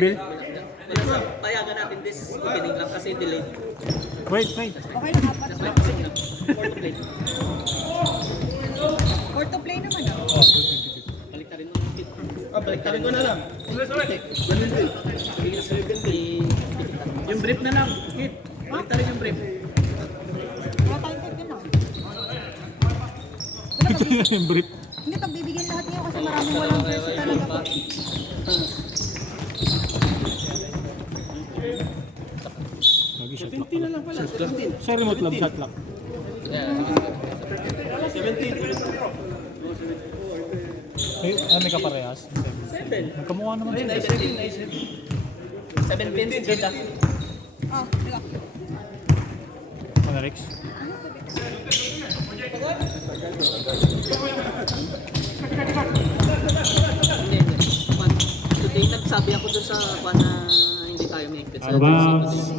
Bill? Payagan natin this opening lang kasi delayed. Wait. Okay lang, apat. Just like sige lang. For to play. For to play naman ah. Balik na rin ng kit. Balik ko na lang. Yung brief na lang. Kit. Balik na rin yung brief. Wala tayong tape yun ah. Brief. Hindi, pagbibigyan lahat ngayon kasi maraming walang jersey talaga po. Lagi shot lock. 17 na lang pala. Sa remote lang, shot lock. 17. May kaparehas. 7. Nagkamukha naman sila. 7 pins dito. Ah, teka. Ano, Rex? Hindi. Today nagsabi ako dun sa kwan na hindi tayo may exit. Arabas.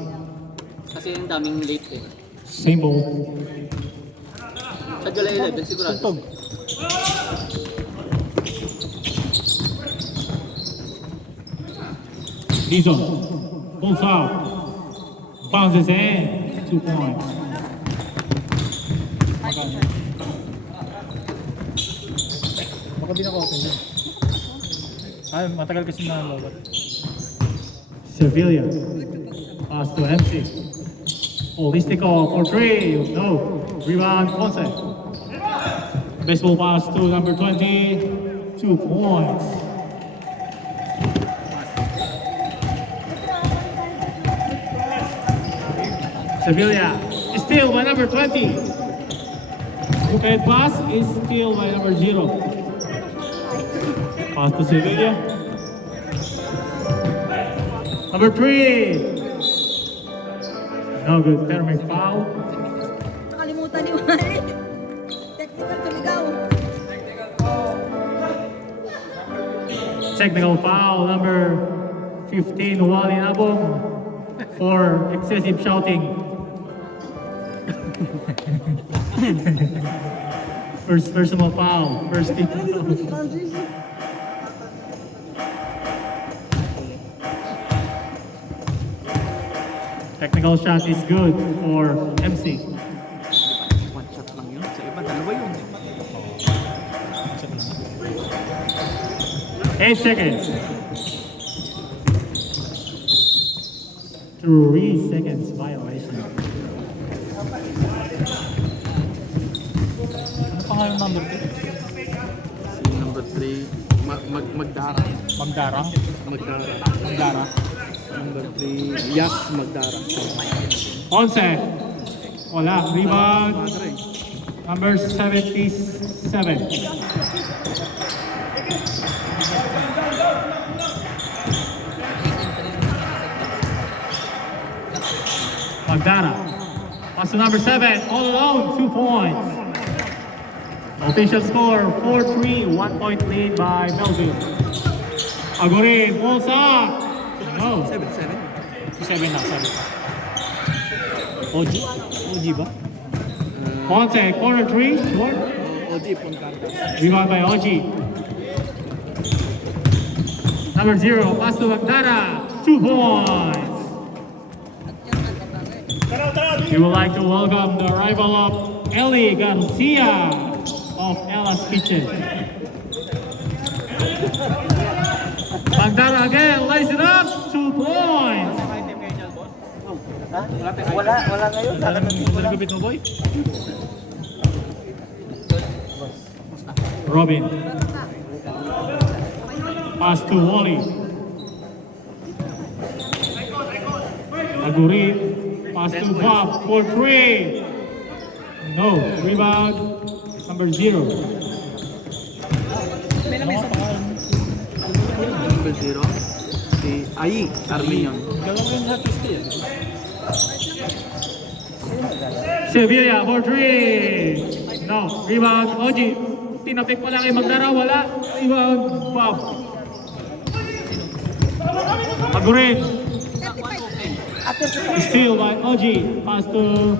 Kasi yung daming late eh. Same ball. Sa July 11 sigurado. Tugtog. Dizon. Pulls out. Bounces in. 2 points. Baka di naka-open yun. Matagal kasi na lobat. Sevilla. Pass to MC. Holistico for 3. No. Rebound Ponce. Baseball pass to number 20. 2 points. Sevilla is still by number 20. And pass is still by number 0. Pass to Sevilla. Number 3. No good. Termic foul. Nakalimutan ni Wally. Technical tumigaw. Technical foul number 15, Wally Nabong, for excessive shouting. First personal foul, first team foul. Technical shot is good for MC. One shot lang yun. Sa iba, dalawa yun. 8 seconds. 3 seconds violation. Ano pangalan number 2? Number 3, Magdara. Magdarang? Magdara. Magdara. Number 3, Yas Magdara. Ponce. Wala. Rebound. Number 77. Magdara. Pass to number 7. All alone. 2 points. Official score 4-3. 1 point lead by Melville. Agorin. Pulls up. No. 7-7. 7 na. 7. OG? OG ba? Ponce. Corner 3. Short. OG Poncarta. Rebound by OG. Number 0. Pass to Magdara. 2 points. We would like to welcome the arrival of Ellie Garcia of Ella's Kitchen. Magdara again, lays it up, 2 points. Wala ngayon. Nagupit mo, boy? Robin. Pass to Wally. Agurin. Pass to Bob for 3. No. Rebound. Number 0. Number 0, si Ai Armenian. Sevilla for 3. No. Rebound. Oji. Tinapik pala kay Magdara. Wala. Rebound. Bob. Agurin. Steal by OG. Pass to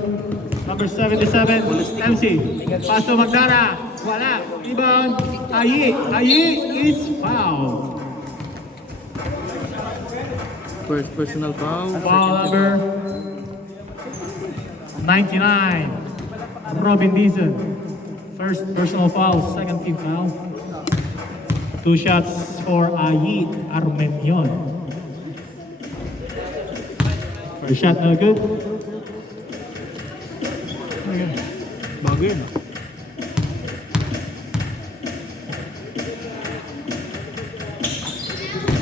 number 77, MC. Pass to Magdara. Wala. Rebound. Ayi is fouled. First personal foul. Foul number 99, Robin Dizon. First personal foul, second team foul. 2 shots for Ayi Armenion. First shot, no good. Bago yun.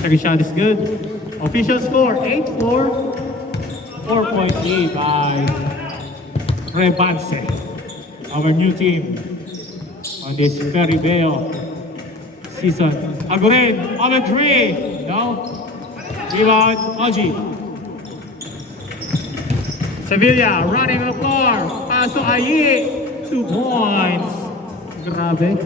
Second shot is good. Official score, 8-4. 4-point lead by Rebanse, our new team on this very bello season. Agurin on the three. No. Rebound, Oji. Sevilla running on the floor. Pass to Ayi. 2 points. Grabe.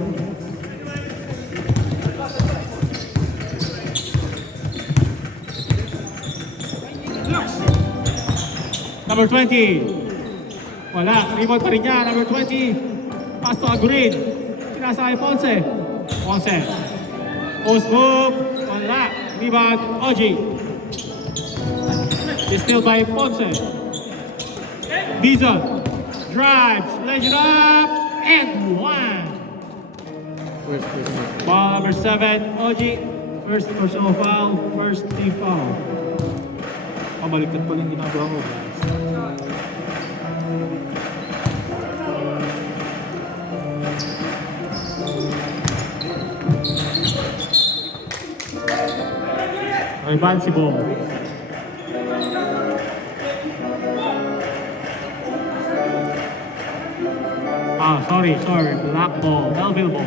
Number 20. Wala. Rebound pa rin niya. Number 20. Pass to Agurin. Pinasa kay Ponce. Ponce. Post move. Wala. Rebound. Oji. Still by Ponce. Dizon. Drives. Lays it up. And 1. First personal. Foul number 7. Oji. First personal foul. First team foul. Pabaliktad pala yung ginagawa ko. Rebanse ball. Sorry. Black ball. Melville ball.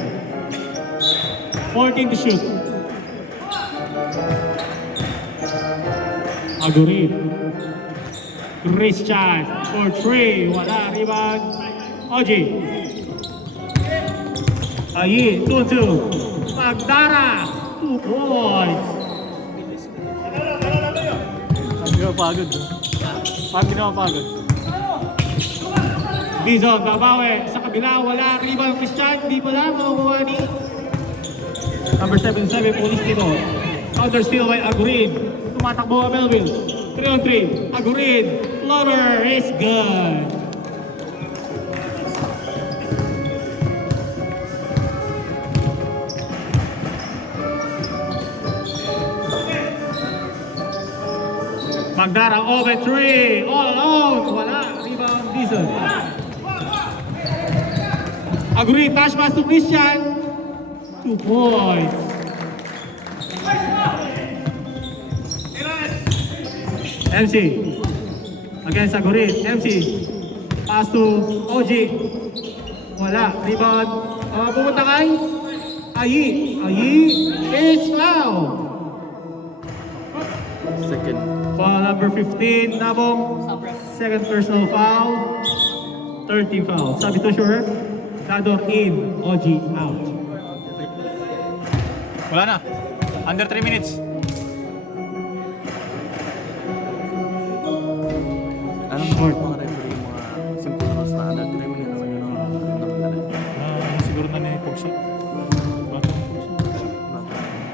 14 to shoot. Agurin. Christian for 3. Wala. Rebound. Oji. Ayi. 2-2. Magdara. 2 points. Hindi na pagod. Pag na pagod. Dizon, babawi. Sa kabila, wala. Rebound, Christian. Di pala, makukuha ni number 77, police dito. Counter steal by Agurin. Tumatakbo ang Melville. 3-on-3. Agurin. Floater is good. Magdara over 3. All alone. Wala. Rebound, Dizon. Agurin, pass to Christian. 2 points. MC. Against Agurin. MC. Pass to OG. Wala. Rebound. Pupunta kay Ayi. Ayi is foul. Second. Foul number 15, Nabong. Second personal foul. 13 foul. Sabi to sure. Dador in. OG out. Wala na. Under 3 minutes. Anong Short. mga referee yung mga simple rules na under 3 minutes naman yun ang Siguro na na yung pogso.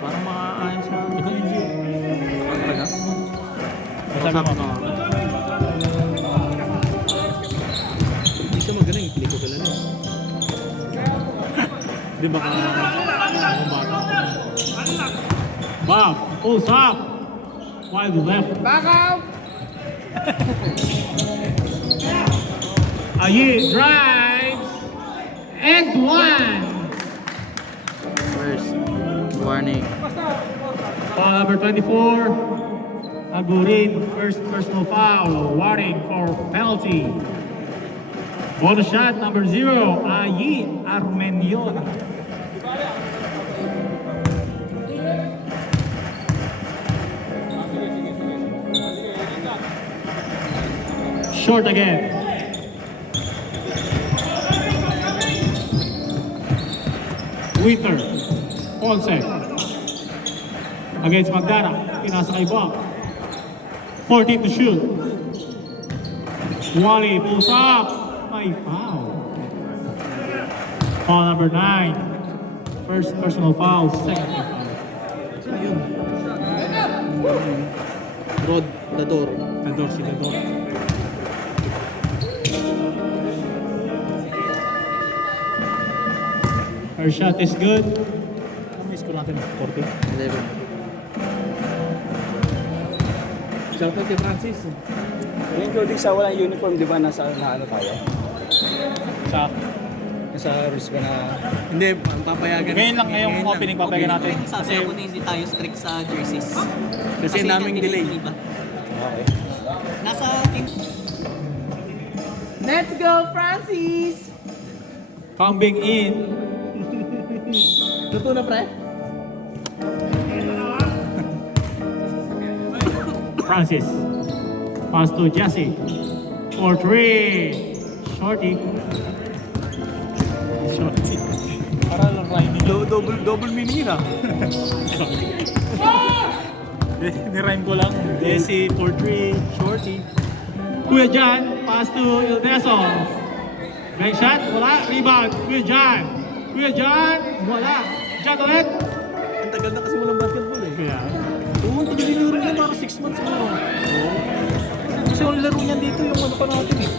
parang maayos na. Ito yung Gio. Talaga? Sabi mo. Hindi siya magaling. Hindi ko kilala. Di ba ka ang bata? Bob pulls up. Wide left. Back out! Ayi drives. And 1. First. Warning. Foul number 24. Agurin, first personal foul. Warning for penalty. Bonus shot number 0. Ayi Armenion. Short again. Winter. Ponce. Against Magdara. Pinasa kay Bob. 14 to shoot. Wally pulls up. May foul. Foul number 9. First personal foul. Second team foul. Rod Dador. Dador, si Dador. First shot is good. Ano yung score natin? 40? 11. Shoutout kay Francis. Including sa walang uniform, di ba, nasa na ano tayo? Sa... Nasa risk ba na... Hindi, papayagan. Ngayon lang, ngayong opening papayagan natin. Sabi Kasi- ako na hindi tayo strict sa jerseys. Kasi naming hindi delay. yung iba. Okay. Nasa team. Let's go, Francis! Coming in. Luto na, pre? Francis. Pass to Jesse. For 3. Shorty. Shorty. Para lang rhyming. Double meaning yun ah. Ni-rhyme ko lang. Jesse, for 3, Shorty. Kuya Jan. Pass to Ildeso. Bank shot. Wala. Rebound. Kuya Jan. Kuya Jan. Wala. Jan ulit. Ang tagal na kasi walang basketball eh. Kaya? Oo, ang tagal nilaro niya para 6 months na. Kasi ang laro niyan dito yung ano pa natin eh.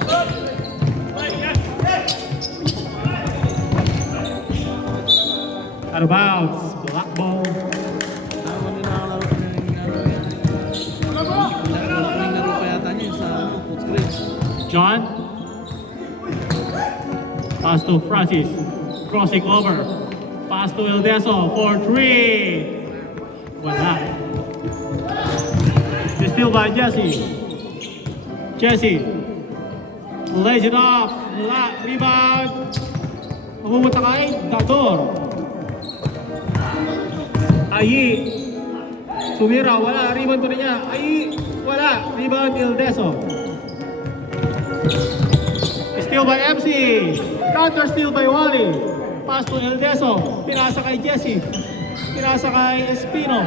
Out of bounds. Black ball. Ako na nakakalaro ko na yung laro pa yata niya sa Footscratch. John. Pass to Francis. Crossing over. Pass to Ildeso for 3. Wala. Still by Jesse. Jesse. Lays it off. Wala. Rebound. Mamumunta kay Dador. Ayi. Sumira. Wala. Rebound to niya. Ayi. Wala. Rebound Ildeso. Steal by MC. Counter steal by Wally. Pass to Ildeso. Pinasa kay Jesse. Pinasa kay Espino.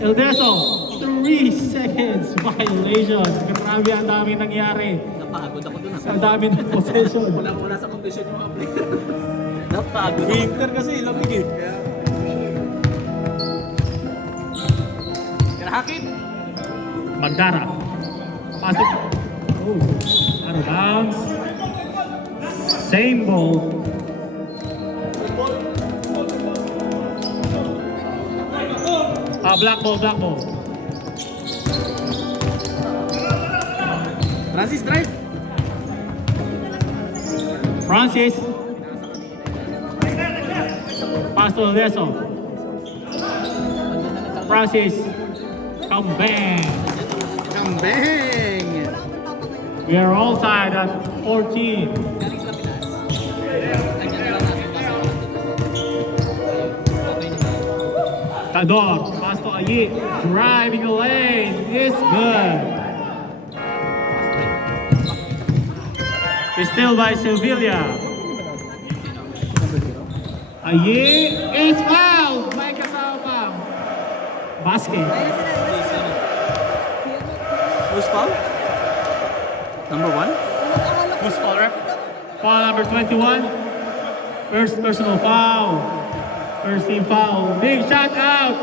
Ildeso. 3 seconds violation. Grabe ang dami nangyari. Napagod ako dun. Ang dami ng possession. Wala sa condition yung mga player. Napagod ako. Winter kasi, lamig eh. Hakit! Magdara. Pass to... Oh. Out of bounds. Same ball. Black ball, black ball. Francis, drive! Francis. Pass to Ildeso. Francis. Come bang. Kambeng! We are all tied at 14. Galing sa Pinas. Lagyan na lang natin pa sa okay na. Tador. Pass to Ayit. Driving the lane. It's good. Still by Sevilla. Ayit is fouled. May kasama pa. Basket. Who's foul? Number 1? Who's foul, ref? Foul number 21. First personal foul. First team foul. Big shot out.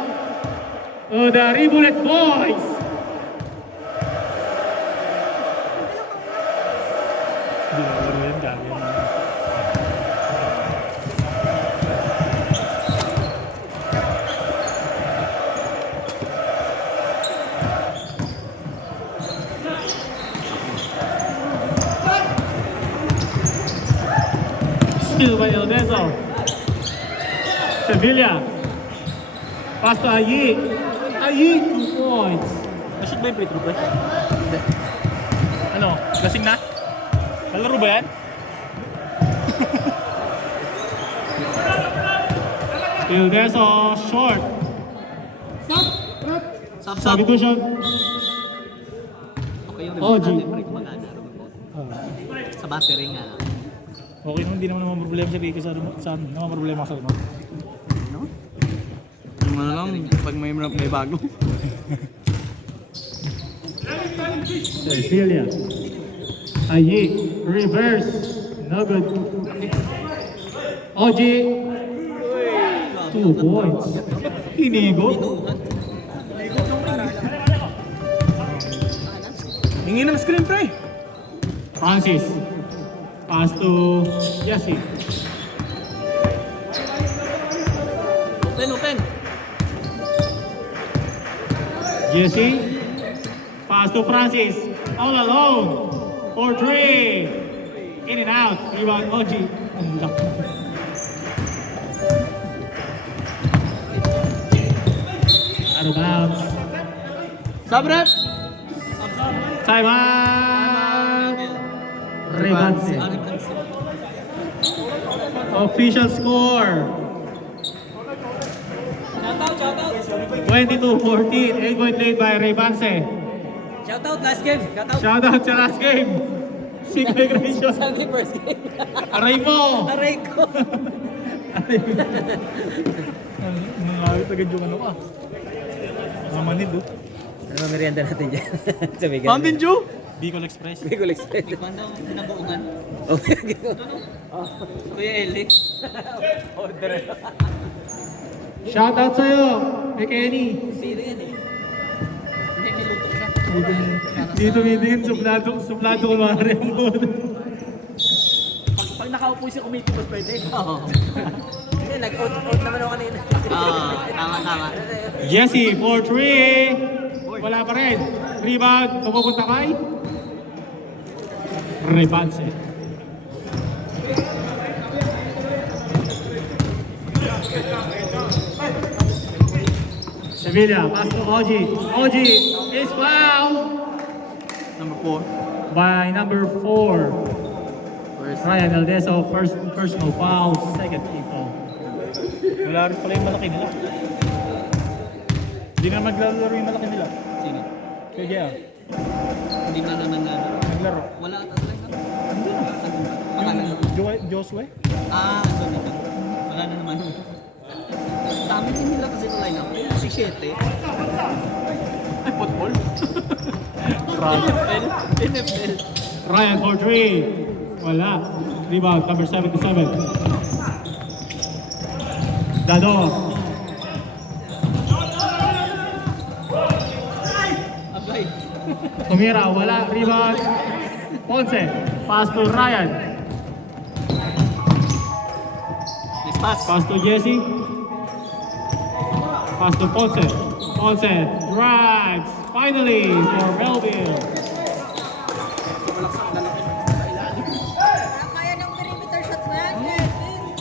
Oh, the Ribulet boys. Hindi na laro yan, dami yan. Steal by Ildeso. Sevilla. Pass to Ayit. Ayit, 2 points. Nashoot ba yung free throw, pre? Hindi. Ano? Lasing na? Nalaro ba yan? Ildeso, short. Sub. Substitution. Okay yung Oh, remote G. natin, pre, gumagana. Sa battery nga. Okay naman, hindi naman naman problema sa Ricky sa naman problema sa remote. Yung ano lang, pag may bago. Sevilla. Ayit, reverse. No good. OG, 2 points. Inigo. Hingi ng screen, pre. Francis. Pass to Jesse. Open. Jesse. Pass to Francis. All alone. 4-3. In and out. Rebound OG. Ang laki. Out of bounds. Sabrep! Time out. Rebound. Official score. 22-14. 8-point lead by Rebance. Shoutout last game. Shoutout. Shoutout sa last game. Si Migration. Sabi first game. Aray mo! Aray ko. Nangawit agad yung ano ka. Namanid, oh. Ano merienda natin dyan? Sabi ka. Mountain Dew? Bicol Express. Bicol Express. Paano pinabuungan? Oh, Kuya Eli. Order. Shoutout sa'yo, kay Kenny. Sino yan eh? Hindi, niluto siya. Dito meeting, suplado ko mga remote. Pag nakaupo siya kumitibot pwede. Oo. Hindi, nag-out naman ako kanina. Tama. Jesse, 4-3. Wala pa rin. Rebound, pumupunta kay Rebance. Sevilla, pass to OG. OG is fouled Number 4. by number 4. Ryan Aldeso, first personal foul, second team foul. Wala rin pala yung malaki nila. Hindi na maglalaro yung malaki nila. Sino? Kaya Jaya, Hindi na naman na. naglaro. Wala ata talaga. Pangalan. Josue? Ando na. Wala na naman. Dami din nila kasi sa lineup. Si Shete. Ay, football? NFL. Ryan for 3. Wala. Rebound, number 77. Dador. Abay. Tumira, wala. Rebound. Ponce. Pass to Ryan. Nice pass. Pass to Jesse. Pass to Ponce. Ponce drives. Finally for Melville. Kaya ng perimeter shot na yan, Kevin.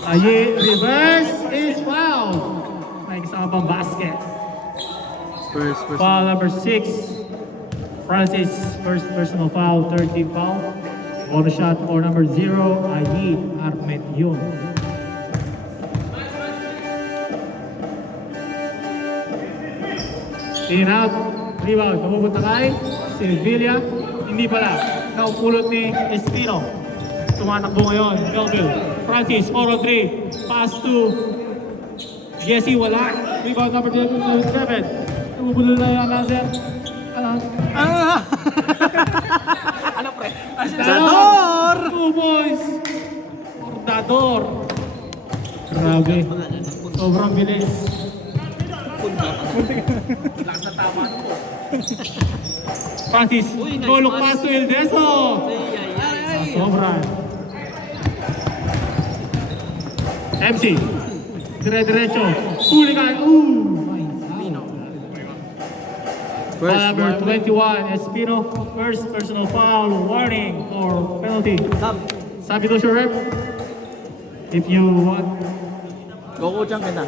Aye, reverse is foul. May isang pang basket. First. Foul number 6. Francis, first personal foul, third team foul. Bonus shot for number 0, Aye Ahmed Yun. In out, rebound, pumupunta kay Sevilla. Hindi pala, naupulot ni Espino. Tumatakbo ngayon, Melville. Francis, 4-3, pass to Jesse, wala. Rebound number 7. Tumubulol na yung answer. Ano, pre? Dador! 2 points! Dador! Grabe. Sobrang bilis. Lakas na tama mo. Francis, Uy, nice golok pass. pass to Ildeso! Ay. Sobra. MC. Dire-diretso. Huli ka. Foul number 21, Espino. First personal foul. Warning for penalty. Sabi ko siya, rep. If you want. Go dyan ka na.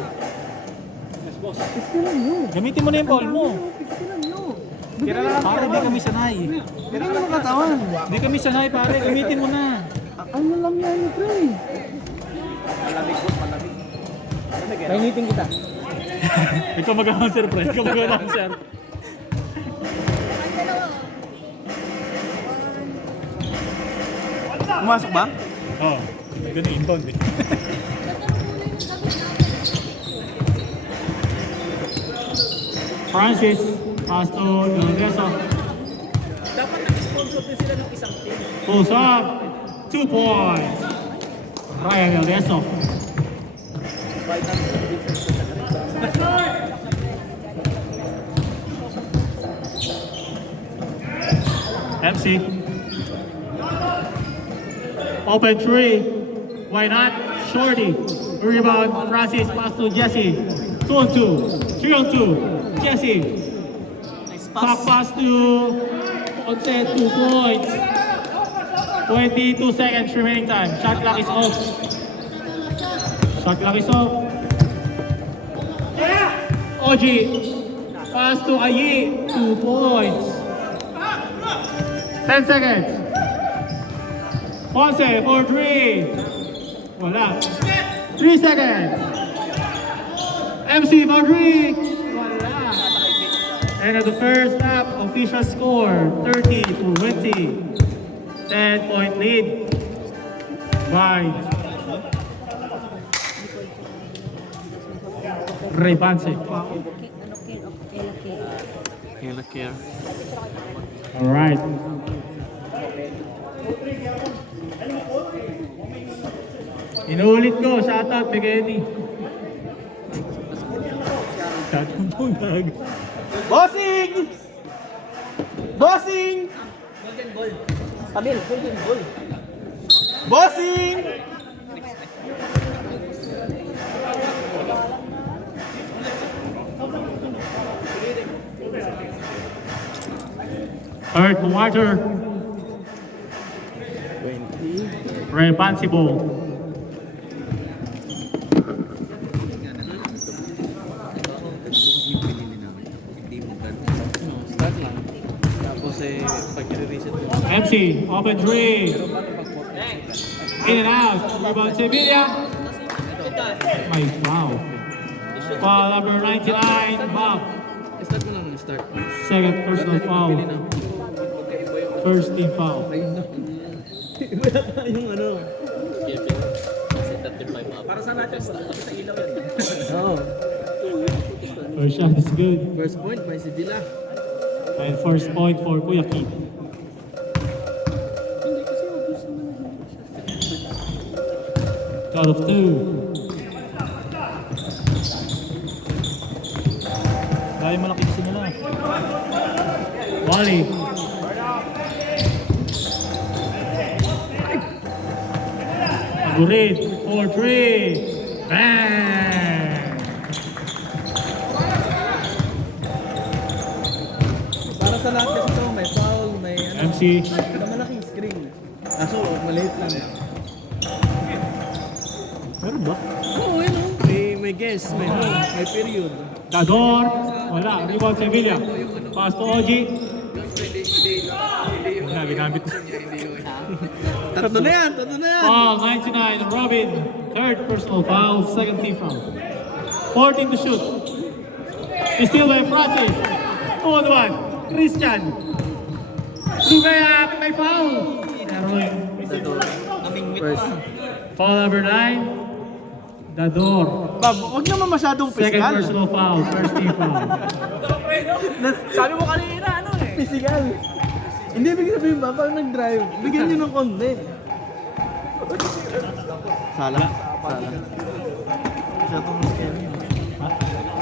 Gamitin mo na yung ball mo. Pare, di kami sanay. Hindi ka naman katawan. Di kami sanay, pare. Gamitin mo na. Ano lang yan, pre? Painitin kita. Ikaw mag-answer, pre. Ikaw mag-answer. Pumasok ba? Oo. Ganun inbound eh. Francis, pass to Ildeso. Dapat nag-sponsor din sila ng isang team. Pulls up. 2 points. Ryan Ildeso. MC. Open three. Why not? Shorty. Rebound. Francis. Pass to Jesse. 2-on-2. 3-on-2. Jesse. Back pass to Onse. 2 points. 22 seconds remaining time. Shot clock is off. Shot clock is off. Oji. Pass to Ayi. 2 points. 10 seconds. Ponce for 3. Wala. 3 seconds. MC for 3. Wala. End of the first half. Official score 30-20. 10-point lead by Ray Ponce. Kaya care. All right. Inuulit ko, shoutout Begeni. Shoutout po nag. Bossing! Bossing! Kamil, golden goal. Bossing! Third quarter. Ray Ponce ball. Start lang. Tapos pag i-reset mo. MC, open three. In and out. Rebound Sevilla. May foul. Foul number 99, Bob. Start mo lang, start. Second personal foul. First team foul. Wala tayong ano. Para sa natin, sa ilaw yan. Oo. First shot is good. First point, may si Villa. And first point for Kuya Keith. Out of 2. Dahil malaki kasi nila. Wally. Agurid. 4-3. Bang! Para sa lahat kasi ito, may foul, may ano. MC. May malaking screen. Kaso, maliit lang. Meron ba? Oo, yun o. May guess, may home, may period. Dador. Wala. Rebound Sevilla. Pass to Oji. Wala, ginamit. Tatlo na yan, tatlo na yan. Foul 99. Robin. Third personal foul. Second team foul. 14 to shoot. Still by Francis. 2-on-1. Christian. Lumea. May foul. First. Foul number 9. Dador. Bob, huwag naman masyadong Second physical. personal foul. First team foul. Sabi mo kanina, ano eh? Physical. Hindi, bigyan sabihin ba, pag nag-drive, bigyan nyo ng konti. Sala. Sala. Siya itong scam.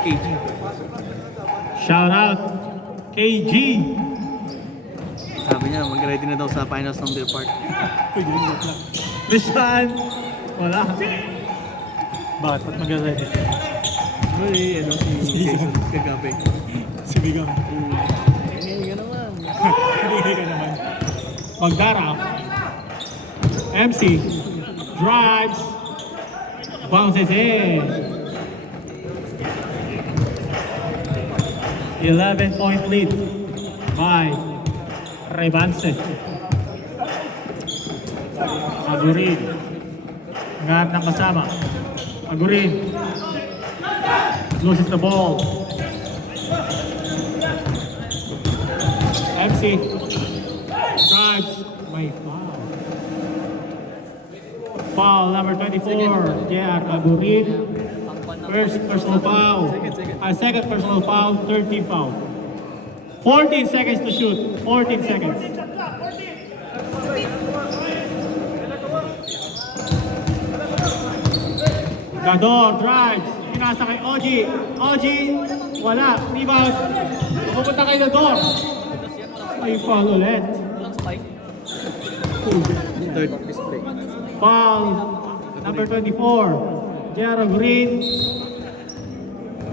KG. Shout out. KG. Sabi niya, mag-ready na daw sa finals ng Deer Park. Christian. Wala. Bakit? Ba't mag-ready? Uy, ano si Jason Kagape. Si Bigam. Hindi ka naman. Hindi ka naman. Magdara. MC. Drives. Bounces in. 11-point lead by Rebance. Agurin. Ngat ng kasama. Agurin. Loses the ball. MC. Drives. May foul. Foul number 24. Yeah, Agurin. First personal foul. Second personal foul. Third team foul. 14 seconds to shoot. 14 seconds. Gador drives. Pinasa kay Oji. Oji. Wala. Rebound. Pupunta kay Gador. May foul ulit. Third. Foul number 24, Gerald Green.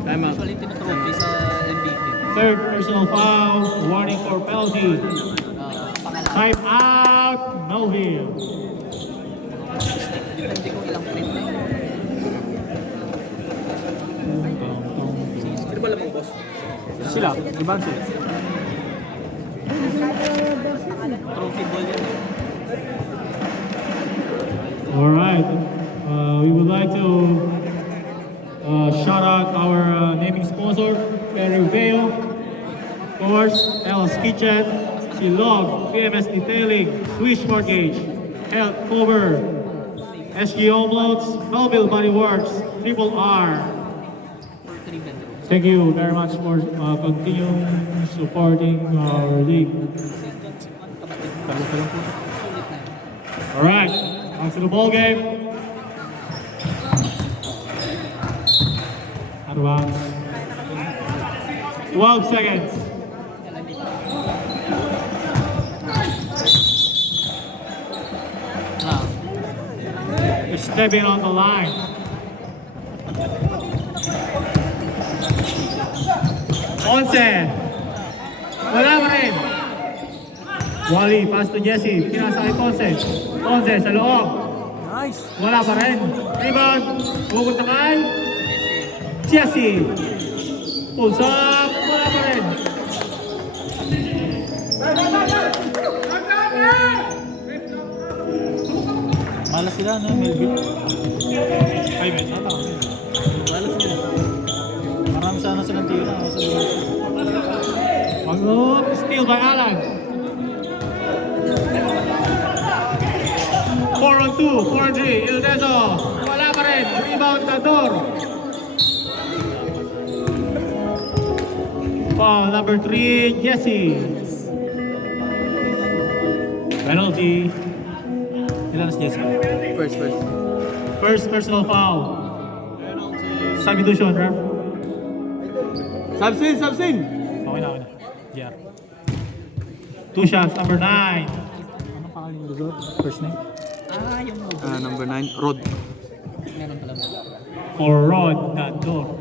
Time out. Usually tinatrophy sa MVP. Third personal foul, warning for penalty. Time out, Melville. Depende kung ilang print na yun. Sino ba lamang boss? Sila, ibang sila. Trophy ball yan. Alright, we would like to shout out our naming sponsor, Perry Vale, of course, El's Kitchen, Silog, PMS Detailing, Swish Mortgage, Health Cover, SG Home Loans, Melville Body Works, Triple R. Thank you very much for continuing supporting our league. Alright, on to the ball game. Out of bounds. 12 seconds. You're stepping on the line. Onse. Wala pa rin. Wally, pass to Jesse. Pinasa kay Ponce. Ponce sa loob. Nice! Wala pa rin. Rebound. Pupunta kay Jesse. Pulls up. Wala pa rin. Malas sila, no? Melville. Ay, men. Malas sila. Marami sana silang tira. Pag-up. Steal by Alan. 4-on-2. 4-on-3. Ildeso. Wala pa rin. Rebound Tador. Foul number 3, Jesse. Penalty. Ilan na si Jesse? First. First personal foul. Substitution, ref. Subsin! Okay na. Yeah. 2 shots, number 9. Anong pangalan yung resort? First name? Number 9, Rod. Meron pala mo. For Rod Dador.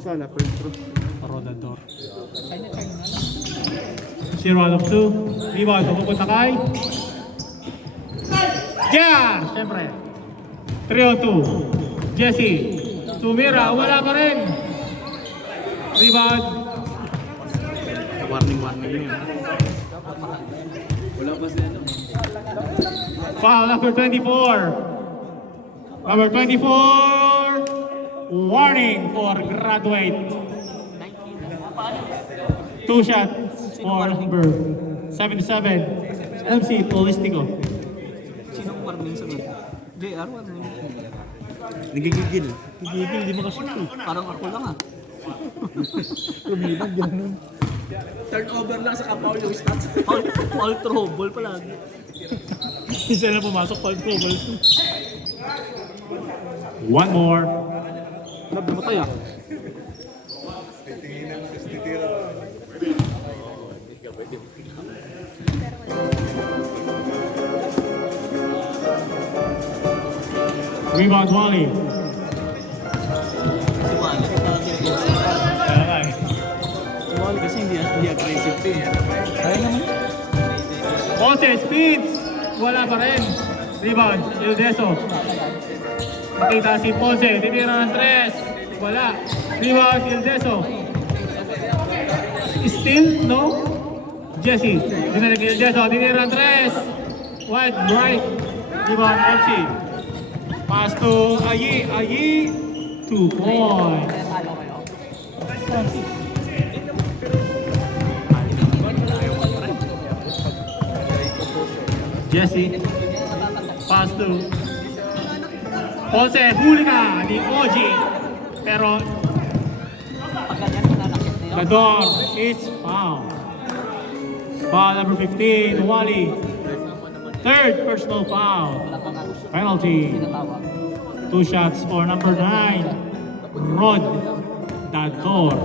Sana, first throw. Rodador. 0 out of 2. Rebound, pupunta kay yeah! Siyempre. 3 on 2. Jesse. Tumira, wala pa rin. Rebound. Warning yun. Wala pa siya. Foul number 24. Number 24. Warning for graduate. 2 shots for number 77. MC Polistico. Sinong warning sa mga? JR, warning. Nagigigil. Gigil, di makashoot eh. Parang ako lang ah. Lumilag, gano'n. Turnover lang sa kapaw yung stats. All trouble palagi. Isa na pumasok, foul trouble. One more. Nabimatay ah. Rebound Wally. Si Wally. Okay. Si Wally kasi hindi aggressive to eh. Kaya naman. Ponce speeds. Wala pa rin. Rebound. Ildeso. Nakita si Ponce. Tinira ng 3. Wala. Rebound Ildeso. Still? No? Jesse. Dinala kay Ildeso. Tinira ng 3. Wide right. Rebound MC. Pass to Ayi. Ayi. 2 points. Jesse. Pass to Ponce. Huli ka ni Oji. Pero the door is foul. Foul number 15, Wally. Third personal foul. Penalty. 2 shots for number 9, Rod Dador.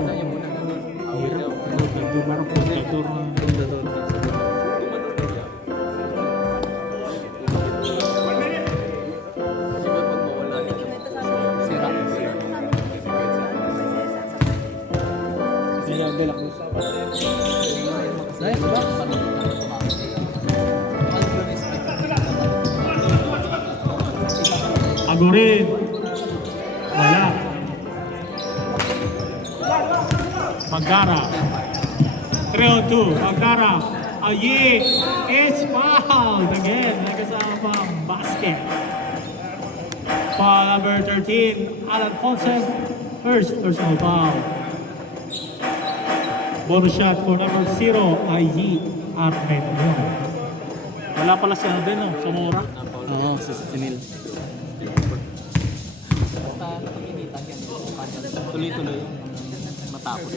Dahil sa box. Agurin. Wala. Magdara. 3-on-2. Magdara. Ayi is fouled again. May kasama pang basket. Foul number 13. Alan Ponce. First personal foul. Bonus shot for number 0. Ayi Armenio. Wala pala si ano din, no? Sa Mora. Oo, si Neil. Tuloy-tuloy. Matapos.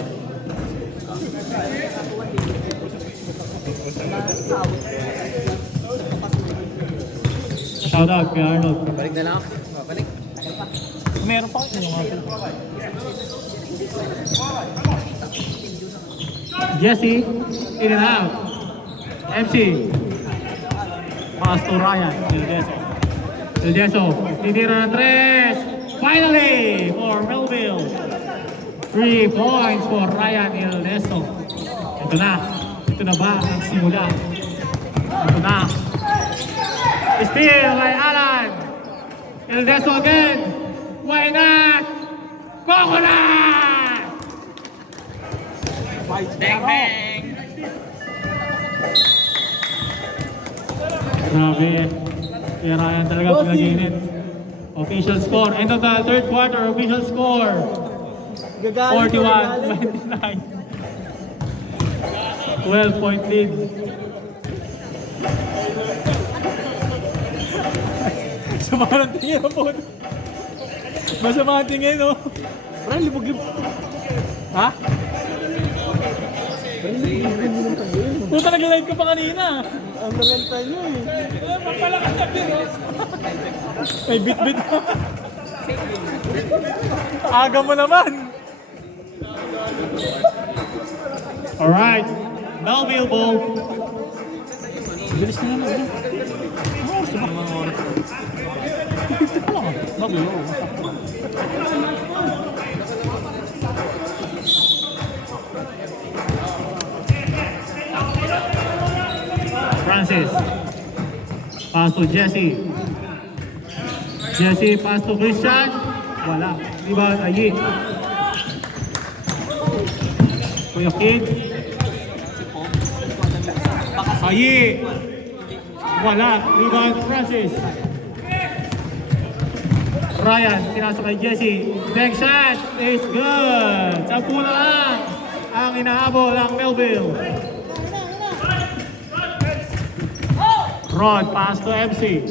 Shout out kay Arnold. Balik na lang ako. Balik. Meron pa yung mga Jesse, in and out. MC. Pass to Ryan. El Deso. Titira ng 3. Finally, for Melville. 3 points for Ryan El Deso. Ito na. Ito na ba ang simula? Ito na. Steal by Alan. El Deso again. Why not? Coconut! Bang, bang! Grabe. Kaya Ryan talaga pinaginit. Official score. End of the third quarter. Official score. Gagalit. 41-29. 12-point lead. Sama ng tingin po. Masama ang tingin, no? Parang libog-libog. Ha? Puta, nag-live ka pa kanina. Ang nalanta nyo eh. Papalakas na biro. May bit-bit pa. Aga mo naman. Alright. Melville ball. Bilis na naman. Oo, sa mga oras. 50 pa lang. Bago, oo. Francis. Pass to Jesse. Jesse pass to Christian. Wala. Rebound Ayi. Kuya Kid. Ayi. Wala. Rebound Francis. Ryan, pinasok kay Jesse. Bank shot is good. 10 na lang ang inahabol ng Melville. Rod, pass to MC.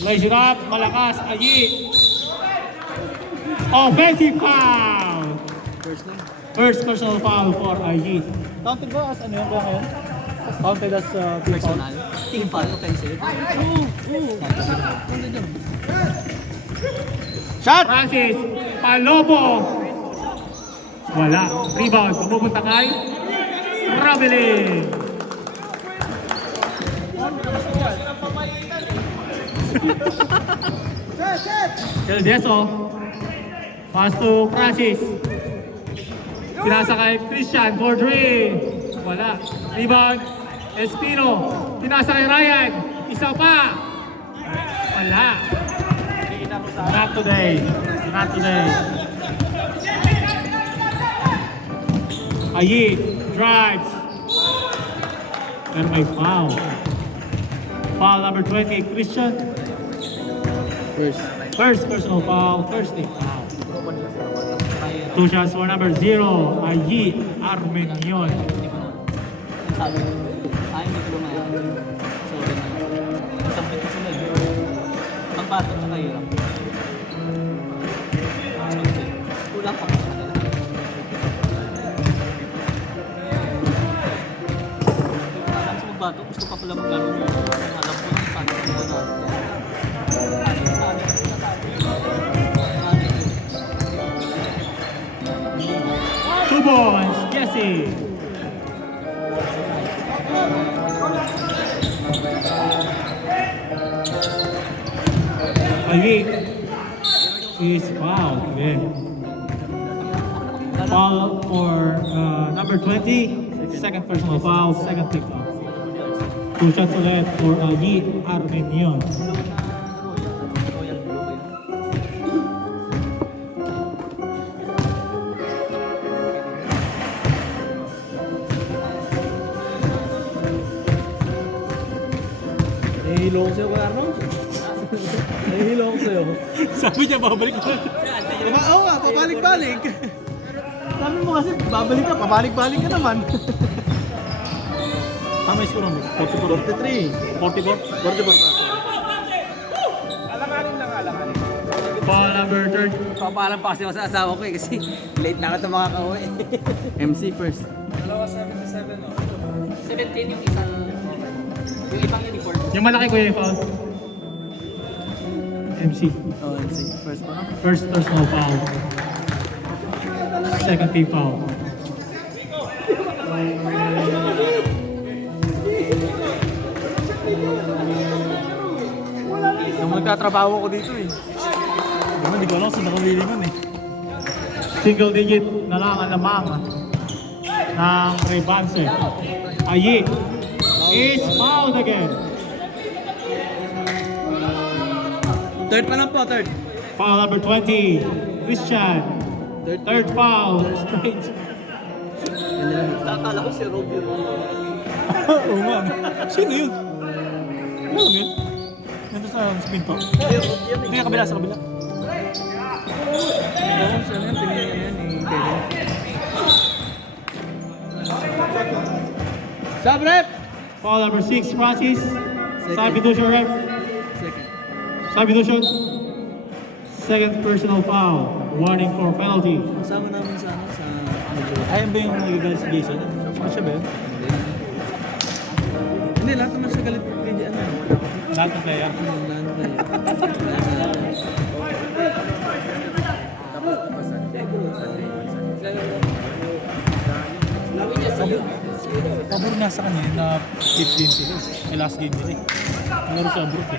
Lays it up, malakas, Ayi. Offensive foul! First personal foul for Ayi. Counted ba as ano yun ba ngayon? Counted as team foul? Personal. Team foul offensive. Shot! Francis, Palobo. Wala. Rebound, pumupunta kay Ravelin. El Deso. Pass to Francis. Pinasa kay Christian for 3. Wala. Rebound. Espino. Pinasa kay Ryan. Isa pa. Wala. Not today. Not today. Ayi drives. Pero may foul. Foul number 20, Christian. First personal foul, first team foul. 2 shots for number 0, Ayi Armenion. Sabi ko, ayaw may tulungan. Sorry na. Isang bit na sila. Pagbatot na kayo lang. Kulang pa sa kanila. Alam sa magbato, gusto pa pala maglaro mo. Alam ko lang paano ko na. 2 points, Jesse. Ayi is fouled again. Foul for number 20, Second personal foul, second team foul. 2 shots ulit for Yi Armenian. Royal Blue ba yun? Nahihilo ko sa'yo, Kuya Arnold. Nahihilo ko sa'yo. Sabi niya, babalik ko. Oo nga, pabalik-balik. Sabi mo kasi, babalik ka, pabalik-balik ka naman. Tama yung score mo? 43. 44? 44. Foul number 30. Papaalam pa kasi ako sa asawa ko eh kasi late na ka makakauwi. MC first. 17 yung isang yung ibang uniform. Yung malaki ko yung foul. MC. Oh, MC. First pa. First personal foul. Second team foul. Nung magkatrabaho ko dito eh. Hindi ko alam saan nakalilingan eh. Single digit na lang ang lamang ng rebounds eh. Ayi is fouled again. Third pa lang po, third. Foul number 20. Christian. Third foul. Straight. Akala ko si Rob yun. Oo nga. Sino yun? Ano yun? Nandito sa pinto? Hindi, kabila, sa kabila. Oo, saan yan? Tingnan niya yan eh. Sub rep! Foul number 6, Francis. Substitution ref. Second. Substitution. Second personal foul. Warning for penalty. Kasama namin sa ano, sa... Ayun ba yung nagagalit si Jason? Siya ba yun? Hindi, lahat naman siya galit kay ano. Lahat ng player. Lahat na yun. Pabor nga sa kanya na 15 sila. May last game nila eh. Laro sa abroad eh.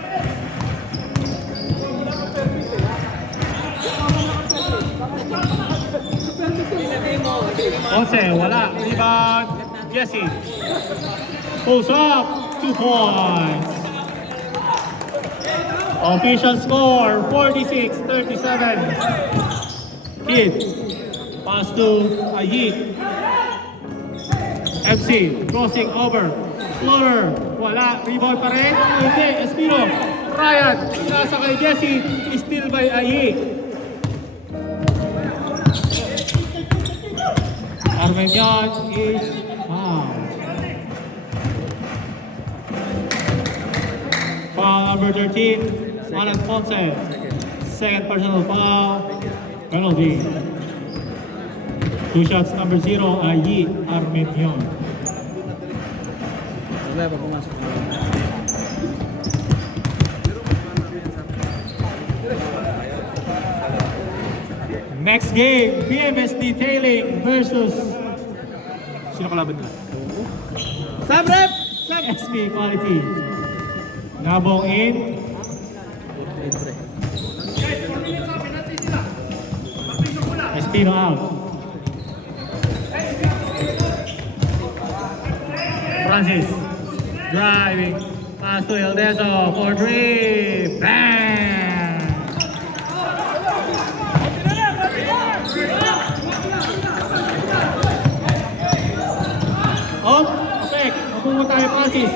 Onse, wala. Rebound, Jesse. Pulls up, 2 points. Official score, 46-37. Kid, pass to Ayi. MC, crossing over. Floater, wala. Rebound pa rin. Hindi, Espino. Ryan, nasa kay Jesse. Steal by Ayi. Armenian is foul. Foul number 13, Alan Ponce. Second personal foul, penalty. 2 shots number 0, Ayi Armenian. Wala pa pumasok. Next game, BMS Detailing versus sino kalaban nila? Sub rep! Sub! SB Quality. Nabong in. Espino out. Francis driving. Pass to Eldeso for 3. Bang! Up, effect. Mapupunta tayo, Francis.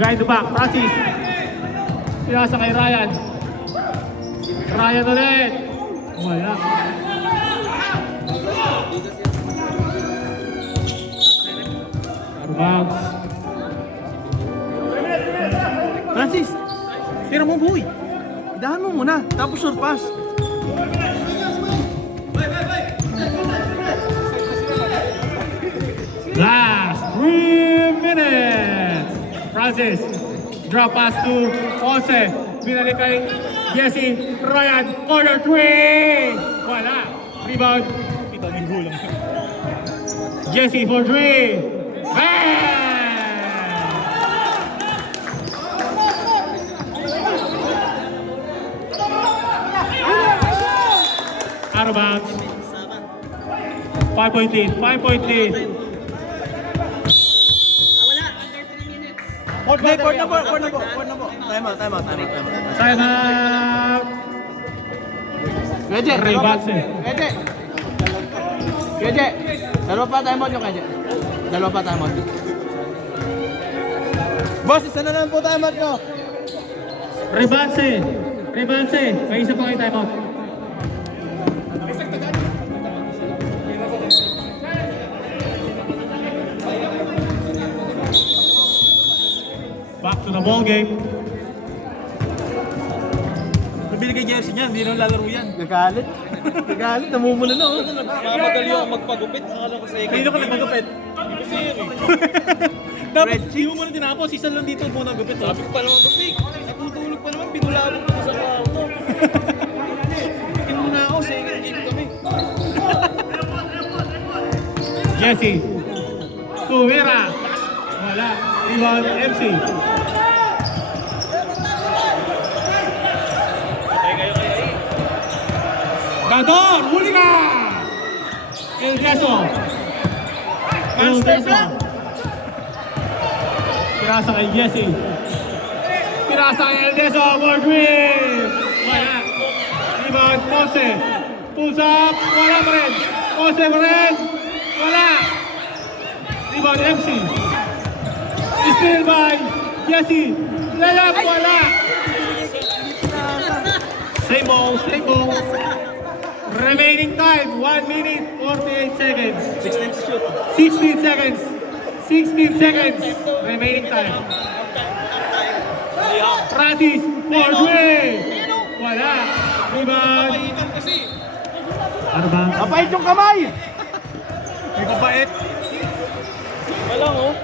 Behind the back, Francis. Pinasa kay Ryan. Ryan ulit. Wala. Bounce. Francis! Tira mo boy! Idahan mo muna, tapos short pass. Last 3 minutes. Francis. Drop pass to Ponce. Binalik kay Jesse. Ryan. Corner 3. Wala. Rebound. Ito, may gulang. Jesse for 3. Bang! Out of bounds. 5-point lead. 5-point lead. Fourth na po. Time out. Time out! Kaya Ray Batse. Kaya dalawa pa time out yung kaya. Dalawa pa time out. Boss, isa na lang po time out nyo. Ray Batse. May isa pa kayo time out. Back to the ball game. Nabili kay Jersey niyan, hindi na lalaro yan. Nagalit. Namumula na. Mamadali ako magpagupit. Akala ko sa ikin. Kanino ka nagpagupit? Kasi yun eh. Dapat, di mo muna tinapos. Isa lang dito muna gupit. Sabi ko pa naman gupit. Natutulog pa naman. Binulabog ko sa kwarto. Bikin mo na ako. Second game kami. Jesse. Tumira. Wala. Rebound MC. Gador! Huli ka! El Deso. Pirasa kay Jesse. Pirasa kay El Deso. More green! Wala. Rebound Ponce. Pulls up. Wala pa rin. Ponce pa rin. Wala. Rebound MC. Still by Jesse. Layup. Wala. Same ball. Remaining time, 1 minute, 48 seconds. 16 seconds. 16 seconds. Remaining time. Francis, for three. Wala. Rebound. Ano ba? Kapait yung kamay! May kapait. Wala mo.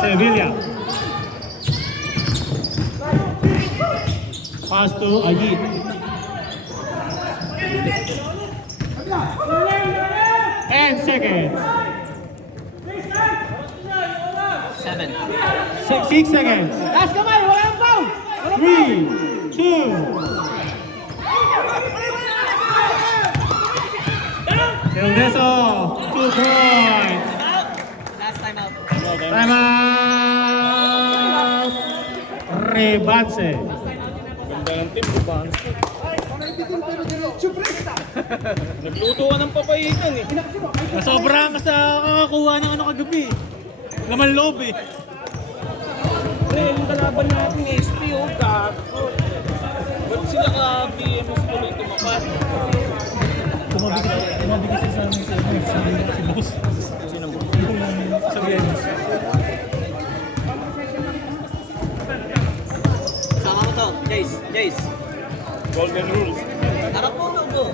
Sevilla. Pass to Ayit. And second. 7. 6 seconds. Last kamay! Wala yung foul! 3, 2. El Deso, 2 points. Last time out. Time out. Rebatse. Ganda ng team, di ba? Nagluto ka ng papayitan eh. Nasobra ka sa kakakuha ng ano kagabi. Laman loob eh. Pre, yung kalaban natin SP oh, gago. Ba't sila ka-BMS tuloy tumapat? Tumabi kasi sa amin si boss. Sino mo? Sa BMS. Sama mo to, Jace. Golden rules. Harap mo to.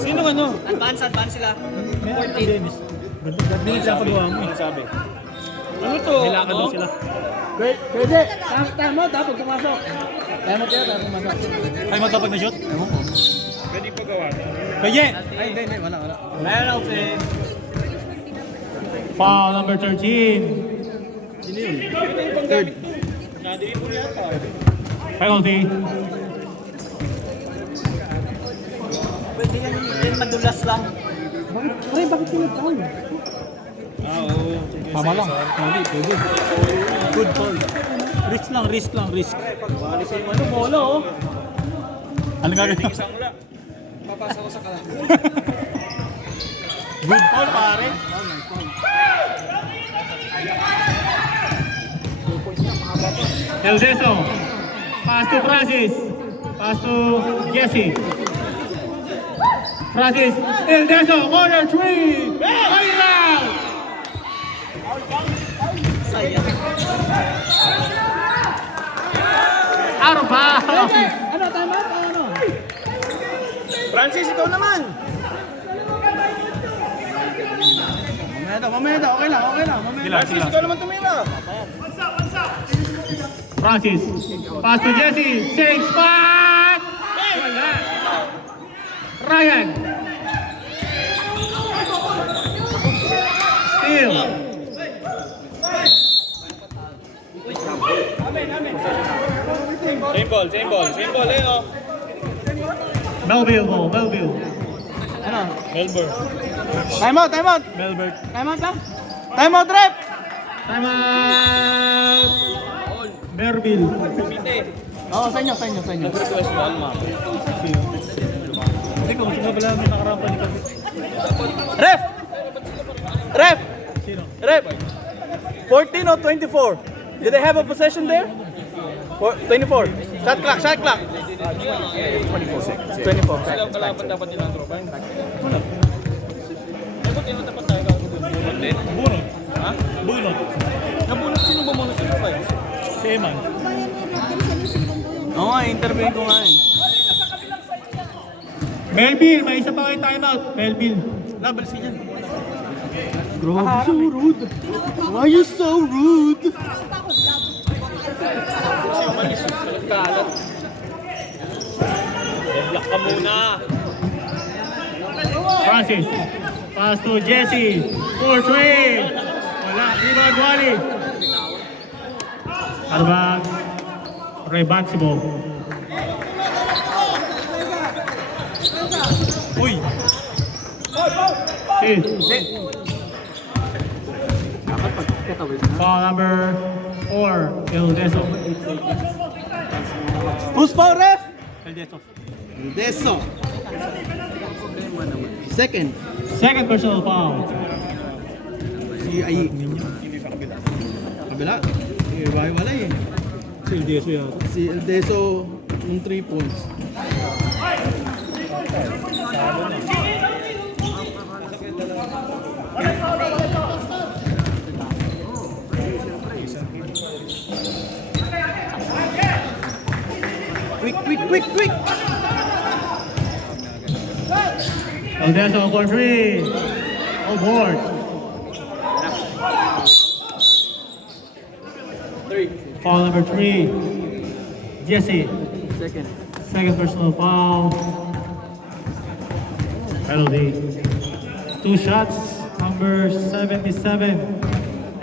Sino ano? Advance sila. 14. Dennis. Ganun sa pagawa mo. Sabi. Ano to? Nilakad daw sila. Pwede! Tama, dapat pumasok. Tama dapat pumasok. Ay, magkapag na-shot? Ewan ko. Pwede pagawa. Pwede! Ay, hindi, wala. Penalty. Foul number 13. Sino yun? Third. Nadribble yata. Penalty. Pwede yan madulas lang. Bakit pinag-foul? Oo. Tama lang. Pwede. Good call. Risk lang. Balisan mo ano, bola oh. Ano gagawin? Isang wala. Papasa ko sa kalan. Good call, pare. El Deso. Pass to Francis. Pass to Jesse. Francis. El Deso. Corner 3. Final. Sayang. Out of bounds. Ano, tama? Ano? Francis, ikaw naman! Mamaya daw. Okay lang. Francis, ikaw naman tumira! Francis. Pass to Jesse. Same spot. Wala. Ryan. Steal. Same ball eh oh. Melville ball. Ano? Melbourne. Time out, time out! Melbourne. Time out lang! Time out, ref! Time out! Merville. Oo, sa inyo, sa inyo, sa inyo. Hindi ko, sino ba lang nakarampa ni Kasi? Ref! Ref! Sino? Ref! 14 or 24? Did they have a possession there? 24. Shot clock, shot clock. 24. Ilang kalaban dapat nila ang tropa? Wala. Dapat yung tapat tayo ka bunot din? Bunot. Ha? Bunot. Nabunot sino ba bunot sino ba yun? Si Eman. Oo nga, interview ko nga eh. Melville, may isa pa kayo timeout. Melville. Labal si yan. Grabe, so rude. Why you so rude? Kasi umalis sa kalat. Block ka muna. Francis. Pass to Jesse. 4-3. Wala. Rebound Wally. Arbag. Rebaxibo. Uy. Foul number 4. El Deso. Who's foul, ref? El Deso. Deso. Second. Second personal foul. Si Ayi. Hindi sa kabila. Kabila? Eh, wala eh. Si El Deso yata. Si El Deso yung 3 points. Quick, quick, quick, quick! El Deso for 3. All board. Foul number 3. Jesse. Second. Second personal foul. Penalty. 2 shots. Number 77.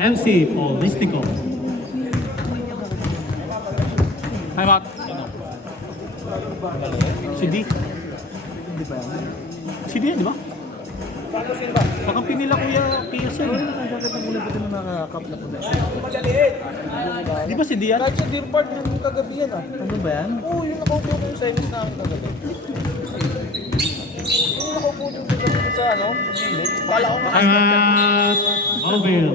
MC Paul Listico. Time out. Si D. Si D yan, di ba? Baka pinila kuya PSL. Di ba si D yan? Kahit sa deer part ng kagabi yan ah. Ano ba yan? Oo, yung nakaupo ko yung semis namin kagabi. Yung nakaupo yung kagabi sa ano? Kala ko Time out. Melville.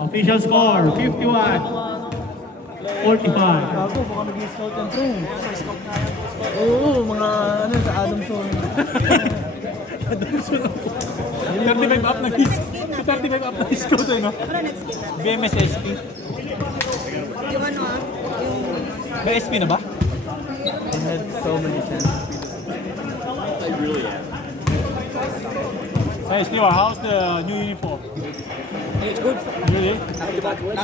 Official score, 51. 45. Gago, baka nag-scout yan bro. Oo, mga ano sa Adamson. 35 up na his. 35 up na his ko tayo, no? BMS SP. Yung ano May SP na ba? I had so many chances. Hey, Stewart, how's the new uniform? It's good. Really? Not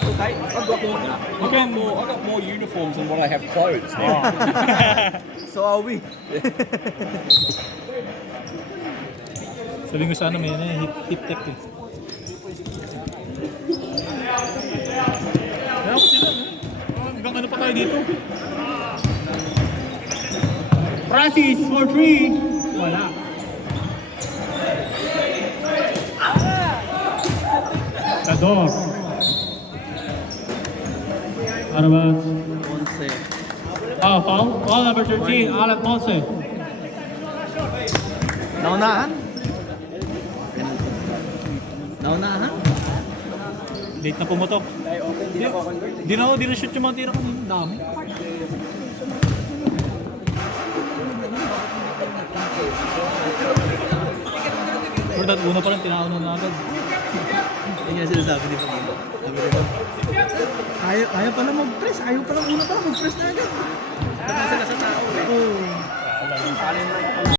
too tight. I've got more. You can... I've got more uniforms than what I have clothes now. So are we. Sabi ko sana may hip tech eh. Kaya ko sila, no? Hanggang ano pa tayo dito? Francis for 3. Wala. Tador. Ano ba? Ponce. Foul? Foul number 13, Alan Ponce. Naunahan? Naunahan? Late na pumutok. Di na shoot yung mga tira ko. Dami. Pero that una pa lang, tinaunan na agad. Yan nga sinasabi ni Pangino. Sabi ko, ayaw pala mag-press. Ayaw pala una pala mag-press na agad. Sila sa tao eh. Oo.